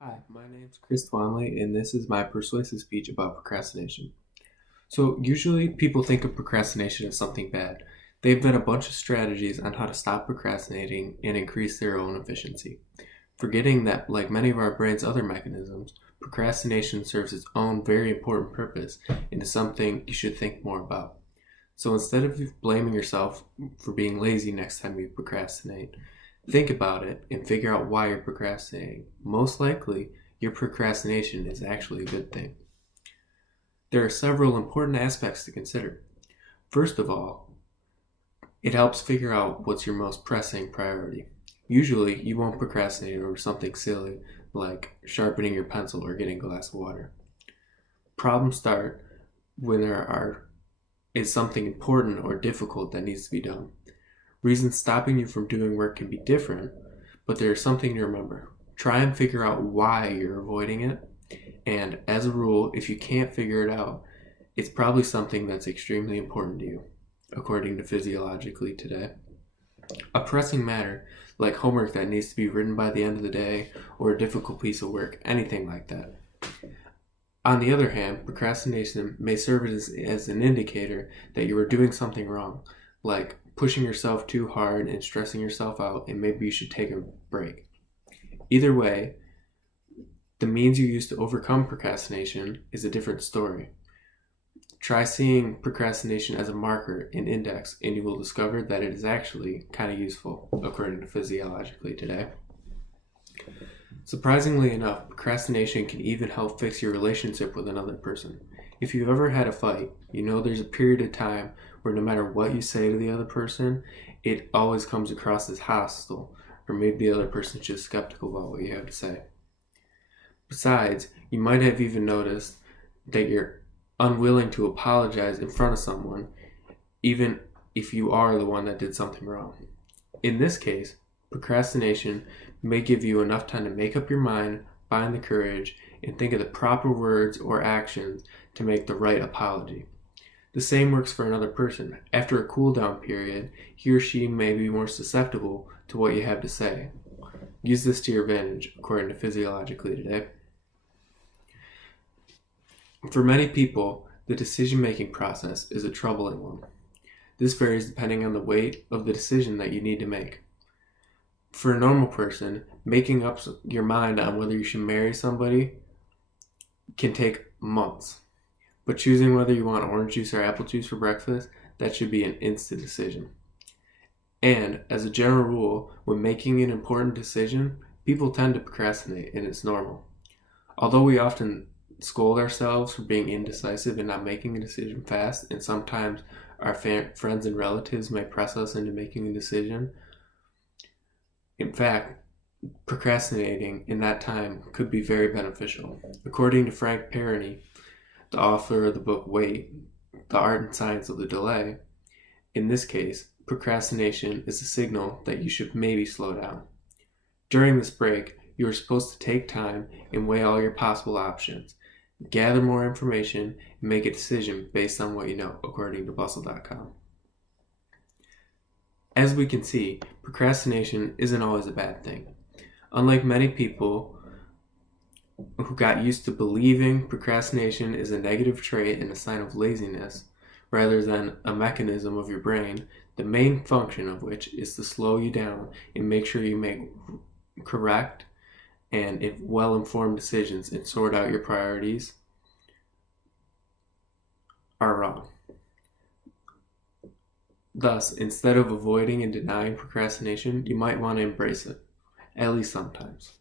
Hi, my name's Chris Twomley, and this is my persuasive speech about procrastination. So, usually people think of procrastination as something bad. They've done a bunch of strategies on how to stop procrastinating and increase their own efficiency, forgetting that, like many of our brain's other mechanisms, procrastination serves its own very important purpose and is something you should think more about. So, instead of blaming yourself for being lazy next time you procrastinate, think about it and figure out why you're procrastinating. Most likely, your procrastination is actually a good thing. There are several important aspects to consider. First of all, it helps figure out what's your most pressing priority. Usually, you won't procrastinate over something silly like sharpening your pencil or getting a glass of water. Problems start when is something important or difficult that needs to be done. Reasons stopping you from doing work can be different, but there's something to remember. Try and figure out why you're avoiding it, and as a rule, if you can't figure it out, it's probably something that's extremely important to you, according to Physiologically Today. A pressing matter, like homework that needs to be written by the end of the day, or a difficult piece of work, anything like that. On the other hand, procrastination may serve as an indicator that you are doing something wrong, like pushing yourself too hard and stressing yourself out, and maybe you should take a break. Either way, the means you use to overcome procrastination is a different story. Try seeing procrastination as a marker and index, and you will discover that it is actually kind of useful, according to Physiologically Today. Surprisingly enough, procrastination can even help fix your relationship with another person. If you've ever had a fight, you know there's a period of time where no matter what you say to the other person, it always comes across as hostile, or maybe the other person's just skeptical about what you have to say. Besides, you might have even noticed that you're unwilling to apologize in front of someone, even if you are the one that did something wrong. In this case, procrastination may give you enough time to make up your mind, find the courage, and think of the proper words or actions to make the right apology. The same works for another person. After a cool down period, he or she may be more susceptible to what you have to say. Use this to your advantage, according to Physiologically Today. For many people, the decision-making process is a troubling one. This varies depending on the weight of the decision that you need to make. For a normal person, making up your mind on whether you should marry somebody can take months. But choosing whether you want orange juice or apple juice for breakfast, that should be an instant decision. And, as a general rule, when making an important decision, people tend to procrastinate, and it's normal. Although we often scold ourselves for being indecisive and not making a decision fast, and sometimes our friends and relatives may press us into making a decision, in fact, procrastinating in that time could be very beneficial. According to Frank Perrine, the author of the book Wait, The Art and Science of the Delay, in this case, procrastination is a signal that you should maybe slow down. During this break, you are supposed to take time and weigh all your possible options, gather more information, and make a decision based on what you know, according to Bustle.com. As we can see, procrastination isn't always a bad thing. Unlike many people who got used to believing procrastination is a negative trait and a sign of laziness, rather than a mechanism of your brain, the main function of which is to slow you down and make sure you make correct and well-informed decisions and sort out your priorities, are wrong. Thus, instead of avoiding and denying procrastination, you might want to embrace it, at least sometimes.